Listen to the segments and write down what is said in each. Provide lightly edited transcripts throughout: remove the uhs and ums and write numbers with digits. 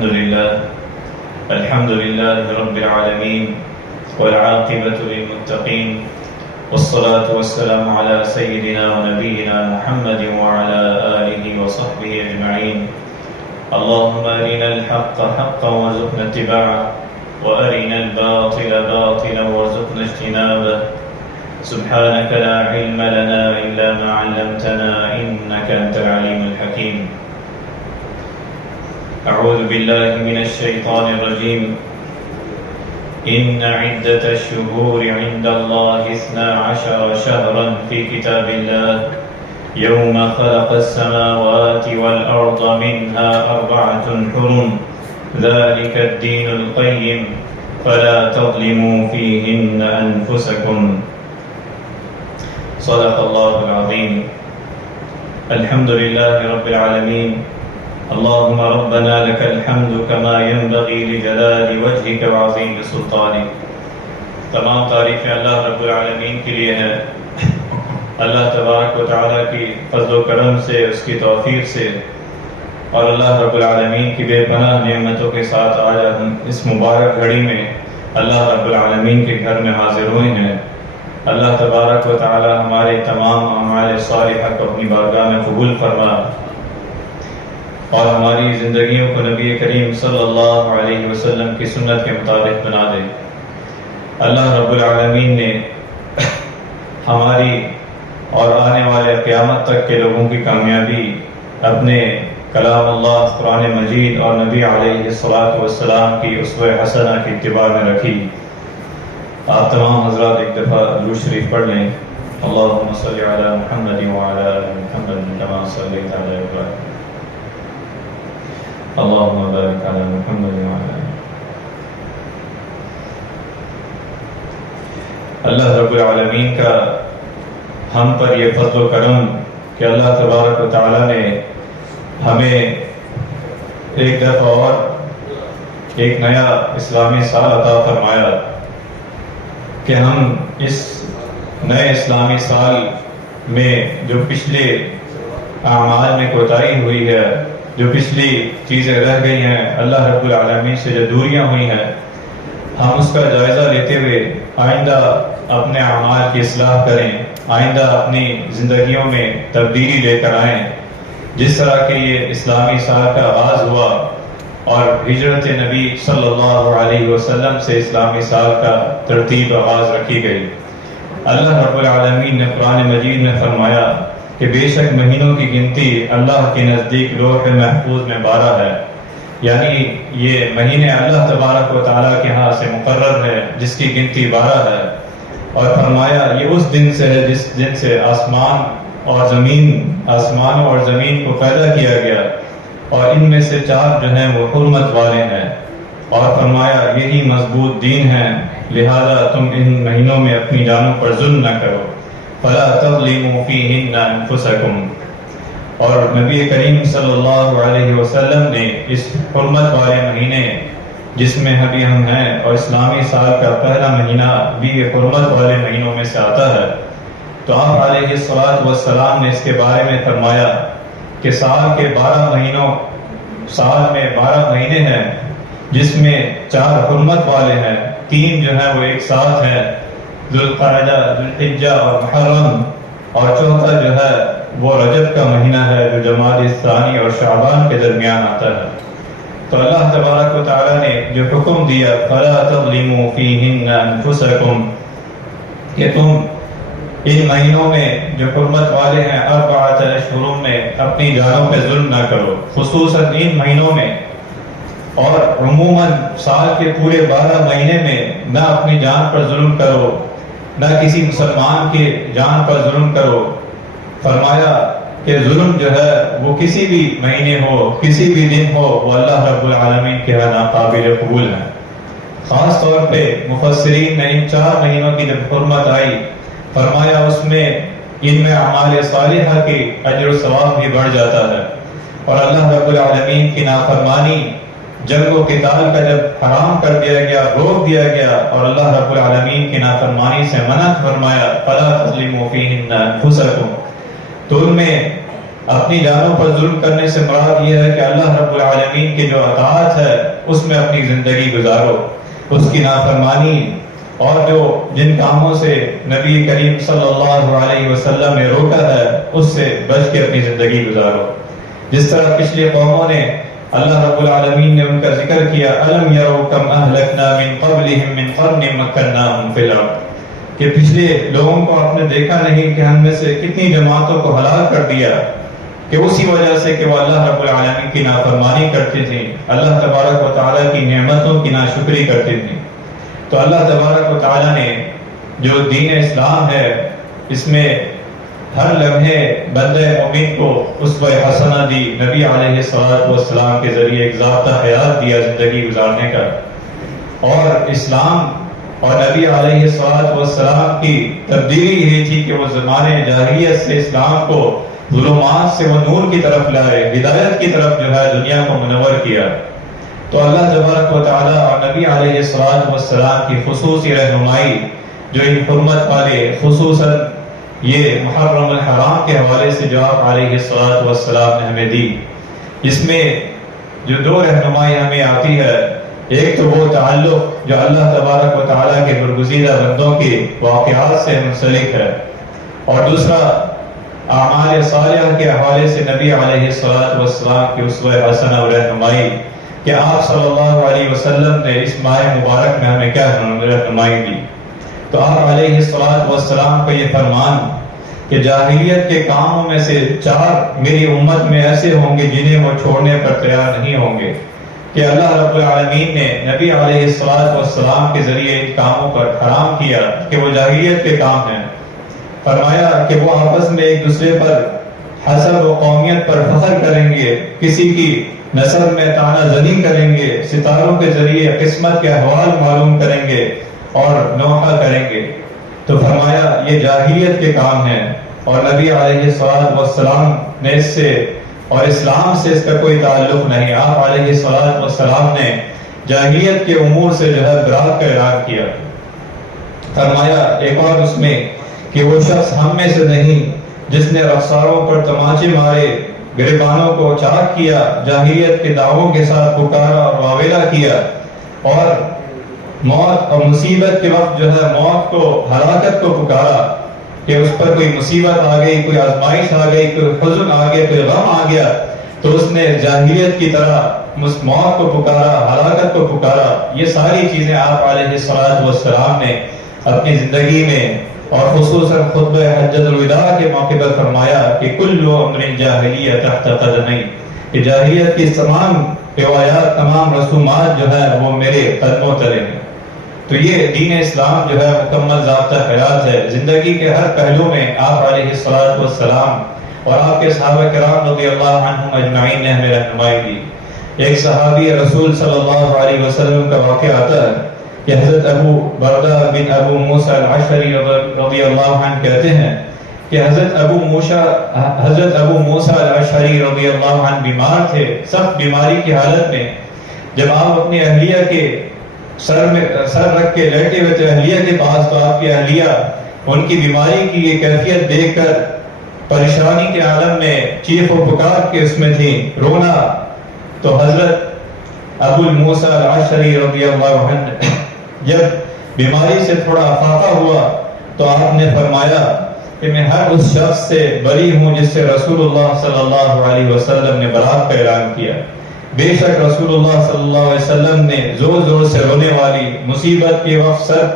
الحمد لله رب العالمين والعاقبة للمتقين والصلاة والسلام على سيدنا ونبينا محمد وعلى آله وصحبه أجمعين. اللهم أرنا الحق حقا وارزقنا اتباعه وأرنا الباطل باطلا وارزقنا اجتنابه. سبحانك لا علم لنا إلا ما علمتنا إنك أنت العليم الحكيم. أعوذ بالله من الشيطان الرجيم. إن عدة الشهور عند الله 12 شهرا في كتاب الله يوم خلق السماوات والأرض منها 4 حرم ذلك الدين القيم فلا تظلموا فيهن أنفسكم. صدق الله العظيم. الحمد لله رب العالمين. اللهم ربنا لك الحمد كما ينبغي لجلال وجهك وعظيم سلطانك. تمام تعریفیں اللہ رب العالمین کے لیے ہیں. اللہ تبارک و تعالیٰ کی فضل و کرم سے، اس کی توفیق سے اور اللہ رب العالمین کی بے پناہ نعمتوں کے ساتھ آج ہم اس مبارک گھڑی میں اللہ رب العالمین کے گھر میں حاضر ہوئے ہیں. اللہ تبارک و تعالیٰ ہمارے تمام اعمال صالحہ کو اپنی بارگاہ میں قبول فرما اور ہماری زندگیوں کو نبی کریم صلی اللہ علیہ وسلم کی سنت کے مطابق بنا دے. اللہ رب العالمین نے ہماری اور آنے والے قیامت تک کے لوگوں کی کامیابی اپنے کلام اللہ قرآن مجید اور نبی علیہ الصلاۃ والسلام کی اسوہ حسنہ کی اتباع میں رکھی. آپ تمام حضرات ایک دفعہ درود شریف پڑھ لیں. اللہم صلی علی محمد وعلی آل محمد کما صلیت علی ابراہیم. اللہم بارک علی محمد وعلی آل. اللہ رب العالمین کا ہم پر یہ فضل و کرم کہ اللہ تبارک و تعالیٰ نے ہمیں ایک دفعہ اور ایک نیا اسلامی سال عطا فرمایا کہ ہم اس نئے اسلامی سال میں جو پچھلے اعمال میں کوتاہی ہوئی ہے، جو پچھلی چیزیں رہ گئی ہیں، اللہ رب العالمین سے جو دوریاں ہوئی ہیں، ہم اس کا جائزہ لیتے ہوئے آئندہ اپنے اعمال کی اصلاح کریں، آئندہ اپنی زندگیوں میں تبدیلی لے کر آئیں. جس طرح کہ یہ اسلامی سال کا آغاز ہوا اور ہجرت نبی صلی اللہ علیہ وسلم سے اسلامی سال کا ترتیب آغاز رکھی گئی. اللہ رب العالمین نے قرآن مجید میں فرمایا کہ بے شک مہینوں کی گنتی اللہ کے نزدیک لوح محفوظ میں 12 ہے. یعنی یہ مہینے اللہ تبارک و تعالیٰ کے ہاں سے مقرر ہے جس کی گنتی 12 ہے. اور فرمایا یہ اس دن سے ہے جس دن سے آسمانوں اور زمین کو پیدا کیا گیا اور ان میں سے 4 جو ہیں وہ حرمت والے ہیں. اور فرمایا یہی مضبوط دین ہے، لہذا تم ان مہینوں میں اپنی جانوں پر ظلم نہ کرو. فلا تظلموا فیہن انفسکم. اور نبی کریم صلی اللہ علیہ وسلم نے اس حرمت والے مہینے جس میں ابھی ہم ہیں اور اسلامی سال کا پہلا مہینہ بھی حرمت والے مہینوں میں سے آتا ہے، تو آپ علیہ الصلاۃ والسلام نے اس کے بارے میں فرمایا کہ سال میں 12 مہینے ہیں جس میں 4 حرمت والے ہیں، 3 جو ہیں وہ ایک ساتھ ہیں، ذوالقعدہ، ذوالحجہ اور محرم، اور چوتھا جو ہے وہ رجب کا مہینہ ہے جو جمادی الثانی اور شعبان کے درمیان آتا ہے. تو اللہ تبارک و تعالیٰ نے جو حکم دیا فَلَا تَظْلِمُوا فِيهِنَّ أَنفُسَكُمْ کہ تم ان مہینوں میں جو حرمت والے ہیں 4 اشہر میں اپنی جانوں پہ ظلم نہ کرو، خصوصاً ان مہینوں میں اور عموماً سال کے پورے 12 مہینے میں نہ اپنی جان پر ظلم کرو، نہ کسی مسلمان کی جان پر ظلم کرو. فرمایا کہ ظلم جو ہے وہ کسی بھی مہینے ہو، کسی بھی دن ہو، وہ اللہ رب العالمین کے ہاں ناقابل قبول ہے. خاص طور پہ مفسرین نے ان 4 مہینوں کی جب حرمت آئی، فرمایا اس میں ان میں اعمال صالحہ کی اجر و ثواب بھی بڑھ جاتا ہے. اور اللہ رب العالمین کی نافرمانی، جنگ و قتال کا جب حرام کر دیا گیا، روک دیا گیا اور اللہ رب العالمین کی نافرمانی سے منع فرمایا فَلَا تَظْلِمُوا فِيهِنَّ أَنفُسَكُمْ، تو ان میں اپنی جانوں پر ظلم کرنے سے مراد یہ ہے کہ اللہ رب العالمین کی جو اطاعت ہے اس میں اپنی زندگی گزارو، اس کی نافرمانی اور جو جن کاموں سے نبی کریم صلی اللہ علیہ وسلم نے روکا ہے اس سے بچ کے اپنی زندگی گزارو۔ جس طرح پچھلی قوموں نے اللہ رب العالمین نے ان کا ذکر کیا، أَلَمْ يَرَوْا كَمْ أَهْلَكْنَا مِنْ قَبْلِهِمْ مِنْ قَرْنٍ مَكَّنَّاهُمْ فِي الْأَرْضِ، کہ پچھلے لوگوں کو آپ نے دیکھا نہیں کہ ہم میں سے کتنی جماعتوں کو ہلاک کر دیا، کہ اسی وجہ سے کہ وہ اللہ رب العالمین کی نافرمانی کرتی تھیں، اللہ تبارک و تعالیٰ کی نعمتوں کی ناشکری کرتی تھیں۔ تو اللہ تبارک و تعالیٰ نے جو دین اسلام ہے اس میں ہر لمحے بندہ مومن کو اسوہ حسنہ دی، نبی علیہ السلام کے ذریعے ایک ضابطہ حیات دیا زندگی گزارنے کا، اور اسلام اور نبی علیہ السلام کی تبدیلی یہ تھی کہ وہ زمانے جاہلیت سے اسلام کو ظلمات سے وہ نور کی طرف لائے، ہدایت کی طرف جو ہے دنیا کو منور کیا۔ تو اللہ تبارک و تعالیٰ اور نبی علیہ السلام کی خصوصی رہنمائی جو ان حرمت والے خصوصاً یہ محرم الحرام کے حوالے سے جو آپ علیہ السلام نے ہمیں دی، اس میں جو دو رہنمائی ہمیں آتی ہے، ایک تو وہ تعلق جو اللہ تبارک و تعالیٰ کے برگزیدہ بندوں کے واقعات سے منسلک ہے، اور دوسرا اعمال صالحہ کے حوالے سے نبی علیہ السلام کی اسوہ حسنہ و رہنمائی کہ آپ صلی اللہ علیہ وسلم نے اس ماہ مبارک میں ہمیں کیا رہنمائی دی۔ تو آپ علیہ السلام کا یہ فرمان کہ جاہلیت کے کاموں میں سے 4 میری امت میں ایسے ہوں گے جنہیں وہ چھوڑنے پر تیار نہیں ہوں گے، کہ اللہ رب العالمین نے نبی علیہ السلام کے ذریعے ان کاموں پر حرام کیا کہ وہ جاہلیت کے کام ہیں۔ فرمایا کہ وہ آپس میں ایک دوسرے پر حسب و قومیت پر فخر کریں گے، کسی کی نسب میں طعنہ زنی کریں گے، ستاروں کے ذریعے قسمت کے احوال معلوم کریں گے اور نوحہ کریں گے۔ تو فرمایا یہ جاہلیت کے کام ہیں، اور نبی علیہ السلام نے اس سے اور اسلام سے اس کا کوئی تعلق نہیں۔ آپ علیہ السلام نے جاہلیت کے امور سے جو ہے برات کا اعلان کیا۔ فرمایا ایک اور اس میں کہ وہ شخص ہم میں سے نہیں جس نے رخساروں پر تماچے مارے، گریبانوں کو چاک کیا، جاہلیت کے دعووں کے ساتھ پکارا اور واویلا کیا، اور موت اور مصیبت کے وقت جو ہے موت کو، ہلاکت کو پکارا کہ اس پر کوئی مصیبت آ گئی، کوئی آزمائش آ گئی، کوئی حزن آ گیا، کوئی غم آ گیا، تو اس نے جاہلیت کی طرح موت کو پکارا، ہلاکت کو پکارا۔ یہ ساری چیزیں آپ علیہ السلام نے اپنی زندگی میں اور خصوصاً خطبہ حجۃ الوداع کے موقع پر فرمایا کہ کل امر جاہلیہ تحت قدمی، کہ جاہلیت کی تمام روایات، تمام رسومات جو ہے وہ میرے قدموں تلے ہیں۔ تو یہ دین اسلام جو ہے مکمل ضابطہ حیات ہے۔ زندگی کے ہر پہلو میں آپ علیہ السلام اور آپ کے صحابہ کرام رضی اللہ عنہم اجمعین نے ہمیں رہنمائی دی۔ ایک صحابی رسول صلی اللہ علیہ وسلم کا واقعہ آتا ہے کہ حضرت ابو بردہ بن ابو موسیٰ الاشعری رضی اللہ عنہ کہتے ہیں کہ حضرت ابو موسیٰ الاشعری رضی اللہ عنہ بیمار تھے، سخت بیماری کی حالت میں۔ جب آپ اپنی اہلیہ کے سر رکھ کے لیٹے ہوئے تھے اہلیہ کے پاس، تو آپ کی اہلیہ ان کی بیماری کی یہ کیفیت دیکھ کر پریشانی کے عالم میں چیخ و پکار کے اس میں تھی، رونا۔ تو حضرت ابو موسیٰ الاشعری رضی اللہ عنہ جب بیماری سے تھوڑا افاقہ ہوا تو آپ نے فرمایا کہ میں ہر اس شخص سے بری ہوں جس سے رسول اللہ صلی اللہ علیہ وسلم نے برات کا اعلان کیا۔ بے شک رسول اللہ صلی اللہ علیہ وسلم نے زور زور سے رونے والی، مصیبت کے وقت سر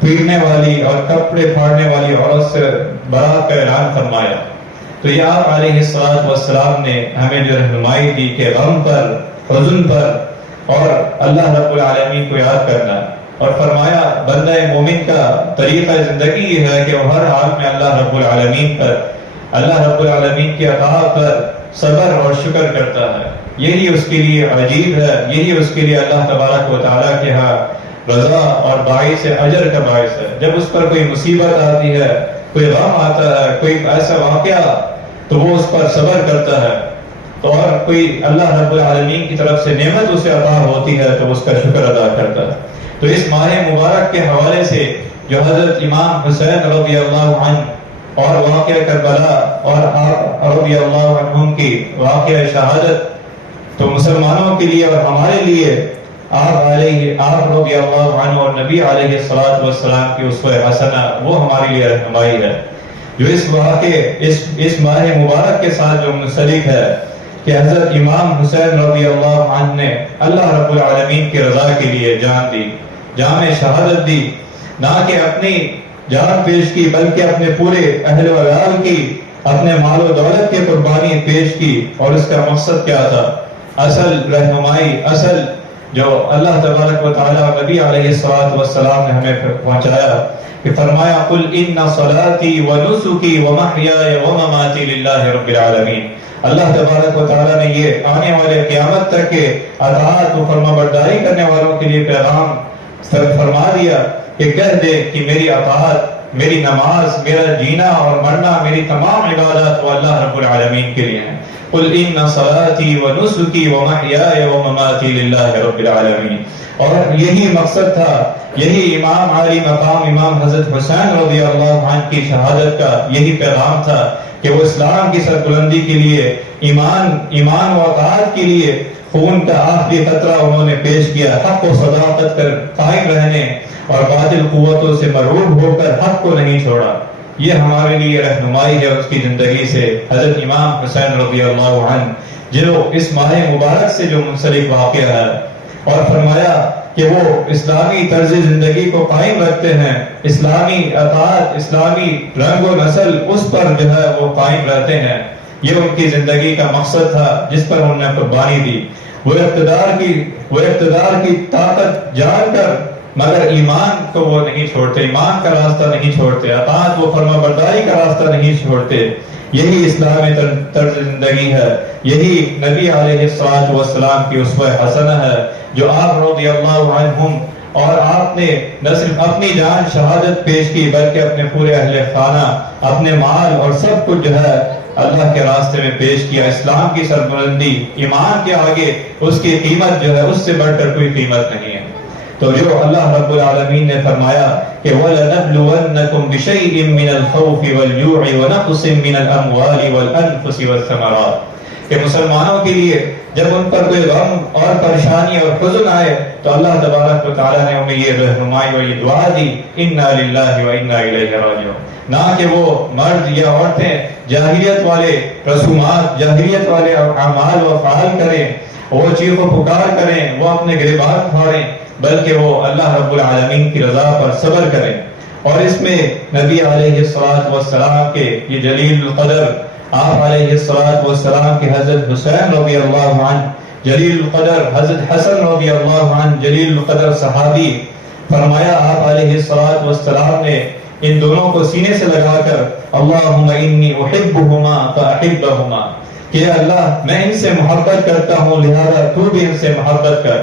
پیٹنے والی اور کپڑے پھاڑنے والی عورت سے برات کا اعلان فرمایا۔ تو یہ آپ علیہ السلام نے ہمیں جو رہنمائی دی کہ غم پر، حزن پر اور اللہ رب العالمین کو یاد کرنا، اور فرمایا بندہ مومن کا طریقہ زندگی یہ ہے کہ وہ ہر حال میں اللہ رب العالمین پر، اللہ رب العالمین کی عطا پر صبر اور شکر کرتا ہے۔ یہی اس کے لیے عجیب ہے، یہی اس کے لیے اللہ تبارک و تعالیٰ کے ہاں رضا اور باعث اجر کا باعث ہے۔ جب اس پر کوئی مصیبت آتی ہے، کوئی غم آتا ہے، کوئی ایسا واقعہ، تو وہ اس پر صبر کرتا ہے، اور کوئی اللہ رب العالمین کی طرف سے نعمت اسے عطا ہوتی ہے تو اس کا شکر ادا کرتا ہے۔ تو اس ماہ مبارک کے حوالے سے جو حضرت امام حسین رضی اللہ عنہ اور واقعہ کربلا اور آپ رضی اللہ عنہم کی واقعہ شہادت، تو مسلمانوں کے لیے اور ہمارے لیے آپ رضی اللہ عنہ اور نبی علیہ الصلوۃ والسلام کی اسوہ حسنہ وہ ہمارے لیے رہنمائی ہے، جو اس واقعے اس ماہ مبارک کے ساتھ جو منسلک ہے کہ حضرت امام حسین رضی اللہ عنہ نے اللہ رب العالمین کی رضا کے لیے جان دی، جام شہادت دی، نہ کہ اپنی جان پیش کی بلکہ اپنے پورے اہل و عیال کی، اپنے مال و دولت کی قربانی پیش کی۔ اور اس کا مقصد کیا تھا؟ اصل رہنمائی، اصل جو اللہ تبارک و تعالیٰ اور نبی علیہ الصلوۃ والسلام نے ہمیں پہنچایا کہ فرمایا قل ان صلاتي ونسكي ومحياي ومماتي لله رب العالمین۔ اللہ تبارک و تعالیٰ نے یہ آنے والے قیامت تک کے اطاعت و فرما برداری کرنے والوں کے لیے پیغام فرما دیا کہ کہہ دے کہ میری اطاعت، میری نماز، میرا جینا اور مرنا، میری تمام عبادات وہ اللہ رب العالمین کے لیے ہیں۔ قل ان صلاتي ونسكي ومحياي ومماتي لله رب العالمین۔ اور یہی مقصد تھا، یہی امام عالی مقام امام حضرت حسین رضی اللہ عنہ کی شہادت کا یہی پیغام تھا کہ وہ اسلام کی سربلندی کے لیے، ایمان و اطاعت کے لیے خون کا آخری قطرہ انہوں نے پیش کیا، حق و صداقت پر قائم رہنے اور باطل قوتوں سے مرعوب ہو کر حق کو نہیں چھوڑا۔ یہ ہمارے لیے رہنمائی ہے اس کی زندگی سے حضرت امام حسین رضی اللہ عنہ، جو اس ماہ مبارک سے جو منسلک واقعہ ہے، اور فرمایا کہ وہ اسلامی طرز زندگی کو قائم رکھتے ہیں، اسلامی اطاعت، اسلامی رنگ و نسل اس پر جو ہے وہ قائم رہتے ہیں۔ یہ ان کی زندگی کا مقصد تھا جس پر انہوں نے قربانی دی۔ وہ اقتدار کی طاقت جان کر مگر ایمان کو وہ نہیں چھوڑتے، ایمان کا راستہ نہیں چھوڑتے، اطاعت و فرما برداری کا راستہ نہیں چھوڑتے۔ یہی اسلامی طرز زندگی ہے، یہی نبی علیہ الصلوۃ والسلام کی اسوہ حسنہ ہے، جو آپ رضی اللہ عنہم اور آپ نے نہ صرف اپنی جان شہادت پیش کی بلکہ اپنے پورے اہل خانہ، اپنے مال اور سب کچھ جو ہے اللہ کے راستے میں پیش کیا۔ اسلام کی سربلندی ایمان کے آگے اس کی قیمت جو ہے اس سے بڑھ کر کوئی قیمت نہیں ہے۔ تو جو اللہ رب العالمین نے فرمایا کہ وَلَنَبْلُوَنَّكُمْ بِشَيْءٍ مِّنَ الْخَوْفِ وَالْجُوعِ وَنَقْصٍ مِّنَ الْأَمْوَالِ وَالْأَنفُسِ وَالثَّمَرَاتِ، کہ مسلمانوں کے لیے جب ان پر کوئی غم اور پریشانی اور حزن آئے تو اللہ تبارک و تعالیٰ نے انہیں یہ رہنمائی اور یہ دعا دی، اِنَّا لِلَّهِ وَإِنَّا إِلَيْهِ رَاجِعُونَ، نہ کہ وہ مرد یا عورتیں جاہلیت والے رسومات، جاہلیت والے اعمال و افعال کریں، وہ چیخ و پکار کریں، وہ اپنے گریبان پھاڑیں، بلکہ وہ اللہ رب العالمین کی رضا پر صبر کریں۔ اور اس میں نبی علیہ الصلوۃ والسلام کے یہ جلیل القدر، آپ علیہ الصلوۃ والسلام کے حضرت حسین رضی اللہ عنہ، جلیل القدر حضرت حسن رضی اللہ عنہ، جلیل القدر صحابی، فرمایا آپ علیہ الصلوۃ والسلام نے ان دونوں کو سینے سے لگا کر اللہم انی احبہما فاحبہما، کہ اللہ میں ان سے محبت کرتا ہوں لہذا تو بھی ان سے محبت کر،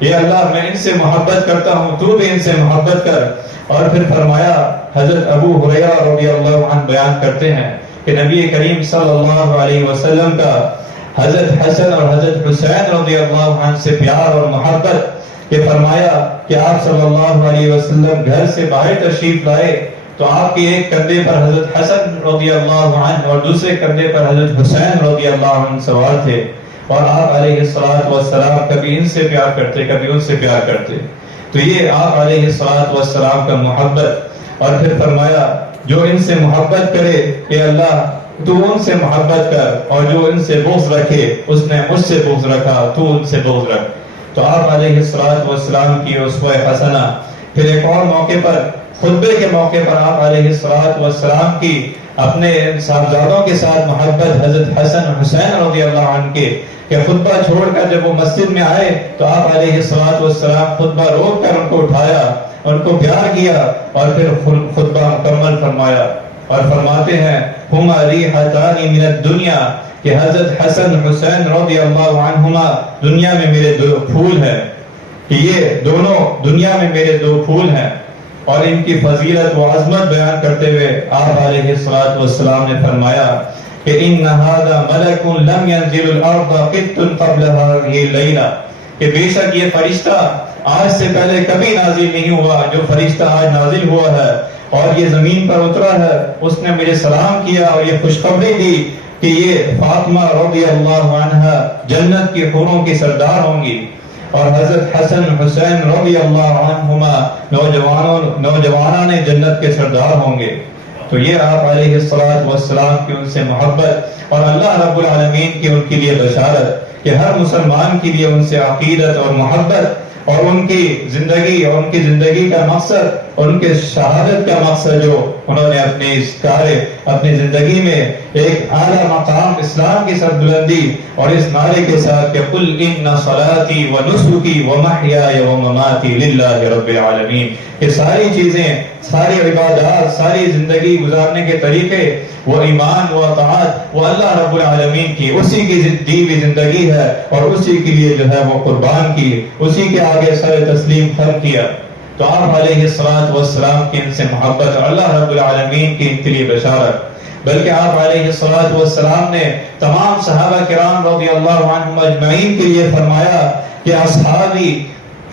یہ اللہ میں ان سے محبت کرتا ہوں تو بھی ان سے محبت کر۔ اور پھر فرمایا، حضرت ابو ہریرہ رضی اللہ عنہ بیان کرتے ہیں کہ نبی کریم صلی اللہ علیہ وسلم کا حضرت حسن اور حضرت حسین رضی اللہ عنہ سے پیار اور محبت، کہ فرمایا کہ آپ صلی اللہ علیہ وسلم گھر سے باہر تشریف لائے تو آپ کے ایک کندھے پر حضرت حسن رضی اللہ عنہ اور دوسرے کندھے پر حضرت حسین رضی اللہ عنہ سوار تھے، اور آپ علیہ الصلوۃ والسلام کبھی ان سے پیار کرتے کبھی ان سے پیار کرتے۔ تو یہ آپ علیہ الصلوۃ والسلام کا محبت۔ اور پھر فرمایا جو ان سے محبت کرے کہ اللہ تو ان سے محبت کر، اور جو ان سے بغض رکھے اس نے مجھ سے بغض رکھا، تو ان سے بغض رکھ۔ تو آپ علیہ الصلوۃ والسلام کی اسوہ حسنہ۔ پھر ایک اور موقع پر، خطبے کے موقع پر، آپ علیہ الصلوۃ والسلام کی اپنے صاحبزادوں کے ساتھ محبت حضرت حسن حسین رضی اللہ عنہ کے، کہ خطبہ چھوڑ کر جب وہ مسجد میں آئے تو آپ علیہ الصلوۃ والسلام خطبہ روک کر ان کو اٹھایا، ان کو پیار کیا اور پھر خطبہ مکمل فرمایا۔ اور فرماتے ہیں ہما ریحتان من الدنیا، کہ حضرت حسن حسین رضی اللہ عنہما دنیا میں میرے دو پھول ہیں، کہ یہ دونوں دنیا میں میرے دو پھول ہیں۔ اور ان کی فضیلت و عظمت بیان کرتے ہوئے آپ علیہ الصلوۃ والسلام نے فرمایا کہ ان هذا ملک لم ينزل الارض قط قبل هذه الليلہ، کہ بے شک یہ فرشتہ آج سے پہلے کبھی نازل نہیں ہوا، جو فرشتہ آج نازل ہوا ہے اور یہ زمین پر اترا ہے، اس نے مجھے سلام کیا اور یہ خوشخبری دی کہ یہ فاطمہ رضی اللہ عنہا جنت کی حوروں کی سردار ہوں گی، اور حضرت حسن حسین رضی اللہ عنہما نوجوانان جنت کے سردار ہوں گے۔ تو یہ آپ علیہ السلام کی ان سے محبت اور اللہ رب العالمین کی ان کے لیے بشارت کہ ہر مسلمان کے لیے ان سے عقیدت اور محبت، اور ان کی زندگی اور ان کی زندگی کا مقصد اور ان کے شہادت کا مقصد جو انہوں نے اپنی زندگی میں ایک اعلیٰ مقام اسلام کی سربلندی اور اس نعرے کے ساتھ کہ قل ان صلاتی و نسکی و محیای و مماتی للہ رب العالمین، یہ ساری چیزیں، ساری عبادات، ساری زندگی گزارنے کے طریقے، وہ ایمان، وہ اطاعت، وہ اللہ رب العالمین کی اسی کی دی ہوئی زندگی ہے، اور اسی کے لیے جو ہے وہ قربان کی، اسی کے آگے سر تسلیم خم کیا۔ تو آپ علیہ السلام کی ان سے محبت اور اللہ رب العالمین کی ان کے لیے بشارت، بلکہ آپ علیہ السلام نے تمام صحابہ کرام رضی اللہ عنہم اجمعین کے لیے فرمایا کہ اصحابی،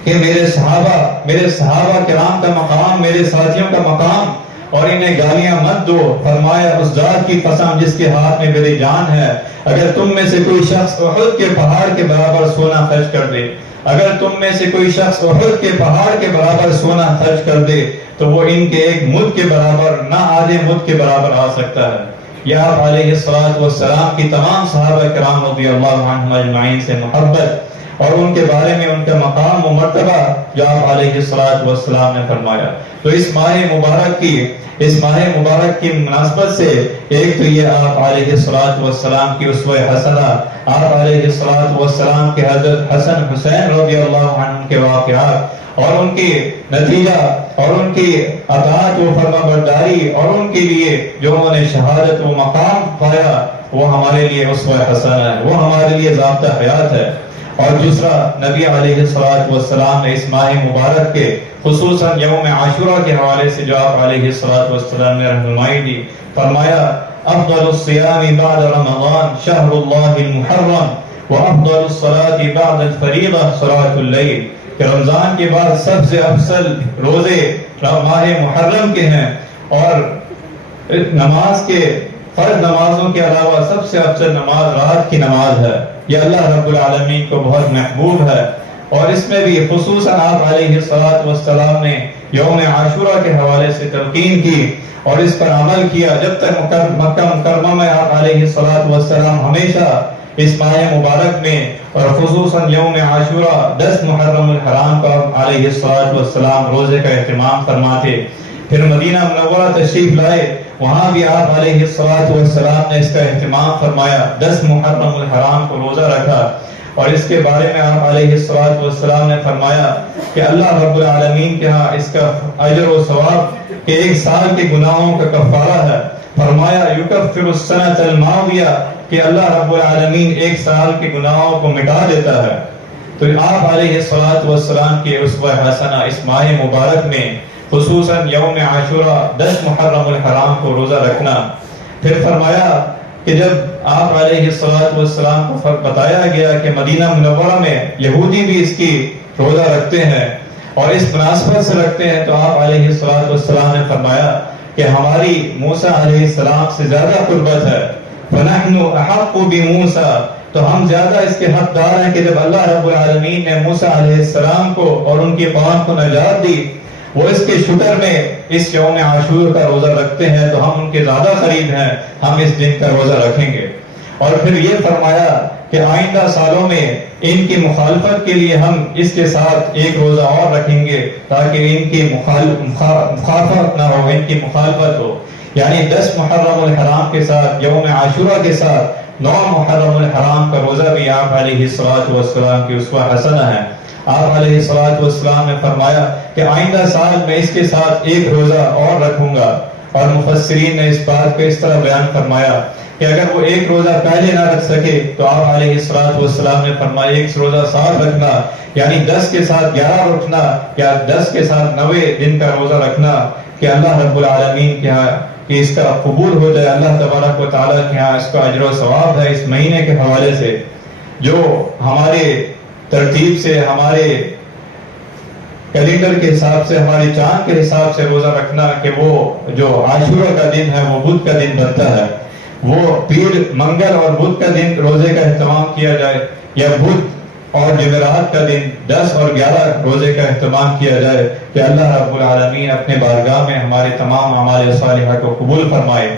کہ میرے صحابہ کرام کا مقام، میرے ساتھیوں کا مقام، اور انہیں گالیاں مت دو۔ فرمایا اس ذات کی قسم جس کے ہاتھ میں میری جان ہے، اگر تم میں سے کوئی شخص احد کے پہاڑ کے برابر سونا خرچ کر دے، اگر تم میں سے کوئی شخص احد کے پہاڑ کے برابر سونا خرچ کر دے تو وہ ان کے ایک مد کے برابر، نہ آدھے مد کے برابر آ سکتا ہے۔ یہ آپ علیہ السلام کی تمام صحابہ کرام رضی اللہ عنہم اجمعین سے محبت اور ان کے بارے میں ان کا مقام و مرتبہ جو آپ علیہ السلام نے فرمایا۔ تو اس ماہ مبارک کی مناسبت سے ایک تو یہ آپ علیہ السلام کی اسوہ حسنہ، آپ علیہ السلام کے حضرت حسن حسین رضی اللہ عنہ کے واقعات اور ان کی نتیجہ اور ان کی اطاعت و فرما برداری اور ان کے لیے جو انہوں نے شہادت و مقام پایا، وہ ہمارے لیے اسوہ حسنہ ہے، وہ ہمارے لیے ضابطہ حیات ہے۔ اور دوسرا، نبی علیہ السلام نے اس ماہ مبارک کے خصوصاً یوم عاشورہ کے حوالے سے جو آپ علیہ السلام نے رہنمائی دی، فرمایا افضل الصیام بعد رمضان شہر اللہ المحرم وافضل الصلاة بعد الفریضہ صلاة اللیل، کہ رمضان کے بعد سب سے افضل روزے ماہ محرم کے ہیں، اور نماز کے فرض نمازوں کے علاوہ سب سے افضل نماز رات کی نماز ہے۔ یہ اللہ رب العالمین کو بہت محبوب ہے، اور اس میں بھی خصوصاً آپ علیہ السلام نے یوم عاشورہ کے حوالے سے تلقین کی اور اس پر عمل کیا۔ جب تک مکہ مکرمہ میں آپ علیہ السلام ہمیشہ اس ماہ مبارک میں اور خصوصاً یوم عاشورہ 10 محرم الحرام کا علیہ السلام روزے کا اہتمام فرماتے۔ پھر مدینہ منورہ تشریف لائے، وہاں بھی آپ علیہ السلام نے اس کا اہتمام فرمایا، 10 محرم الحرام کو روزہ رکھا، اور اس کے بارے میں آپ علیہ السلام نے فرمایا کہ اللہ رب العالمین کے ہاں اس کا اجر و ثواب کہ 1 سال کے گناہوں کا کفارہ ہے۔ فرمایا یکفر السنۃ الماضیہ، کہ اللہ رب العالمین 1 سال کے گناہوں کو مٹا دیتا ہے۔ تو آپ علیہ السلام کی اسوہ حسنہ اس ماہ مبارک میں خصوصاً یوم عاشورہ 10 محرم الحرام کو روزہ رکھنا۔ پھر فرمایا کہ جب آپ علیہ السلام کو بتایا گیا کہ مدینہ منورہ میں یہودی بھی اس کی روزہ رکھتے ہیں اور اس مناسبت سے رکھتے ہیں، تو آپ علیہ السلام نے فرمایا کہ ہماری موسیٰ علیہ السلام سے زیادہ قربت ہے، فَنَحْنُ أَحَقُّ بِمُوسَىٰ، تو ہم زیادہ اس کے حقدار ہیں کہ جب اللہ رب العالمین نے موسیٰ علیہ السلام کو اور ان کی قوم کو نجات دی، وہ اس کے شکر میں اس یوم عاشور کا روزہ رکھتے ہیں، تو ہم ان کے زیادہ قریب ہیں، ہم اس دن کا روزہ رکھیں گے۔ اور پھر یہ فرمایا کہ آئندہ سالوں میں ان کی مخالفت کے لیے ہم اس کے ساتھ 1 روزہ اور رکھیں گے تاکہ ان کی مخالفت نہ ہو، ان کی مخالفت ہو، یعنی 10 محرم الحرام کے ساتھ یوم عاشورہ کے ساتھ 9 محرم الحرام کا روزہ بھی آپ علیہ السلام کی اسوہ حسنہ ہے۔ آپ علیہ السلام نے فرمایا کہ آئندہ سال میں اس کے ساتھ 1 روزہ اور رکھوں گا، اور مفسرین نے اس بات کو اس طرح بیان فرمایا کہ اگر وہ 1 روزہ پہلے نہ رکھ سکے تو آپ علیہ السلام نے فرمایا 1 روزہ ساتھ رکھنا، یعنی 10 کے ساتھ 11 رکھنا، یا 10 کے ساتھ 90 دن کا روزہ رکھنا، کہ اللہ رب العالمین کے ہاں کہ اس کا قبول ہو جائے، اللہ تبارک و تعالیٰ کے ہاں اس کا اجر و ثواب ہے اس مہینے کے حوالے سے، جو ہمارے ترتیب سے ہمارے کیلنڈر کے حساب سے، ہماری چاند کے حساب سے روزہ رکھنا کہ وہ جو عاشورہ کا دن ہے وہ بدھ کا دن بنتا ہے، وہ پیر منگل اور بدھ کا دن روزے کا اہتمام کیا جائے، یا بدھ اور جمعرات کا دن 10 اور 11 روزے کا اہتمام کیا جائے کہ اللہ رب العالمین اپنے بارگاہ میں ہمارے تمام اعمال صالحہ کو قبول فرمائے۔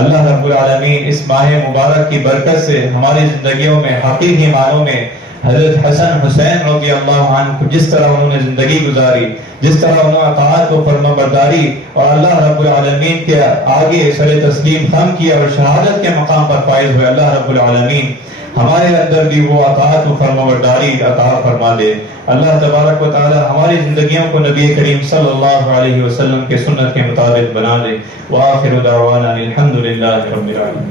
اللہ رب العالمین اس ماہ مبارک کی برکت سے ہماری زندگیوں میں حقیقی معنوں میں حضرت حسن حسین رضی اللہ عنہ کو جس طرح انہوں نے زندگی گزاری، جس طرح انہوں نے اطاعت و فرما برداری اور اللہ رب العالمین کے آگے سر تسلیم خم کیا اور شہادت کے مقام پر فائز ہوئے، اللہ رب العالمین ہمارے اندر بھی وہ اطاعت و فرما برداری عطا فرما دے۔ اللہ تبارک و تعالی ہماری زندگیوں کو نبی کریم صلی اللہ علیہ وسلم کے سنت کے مطابق بنا دے۔ وآخر دعوانا الحمدللہ رب العالمین۔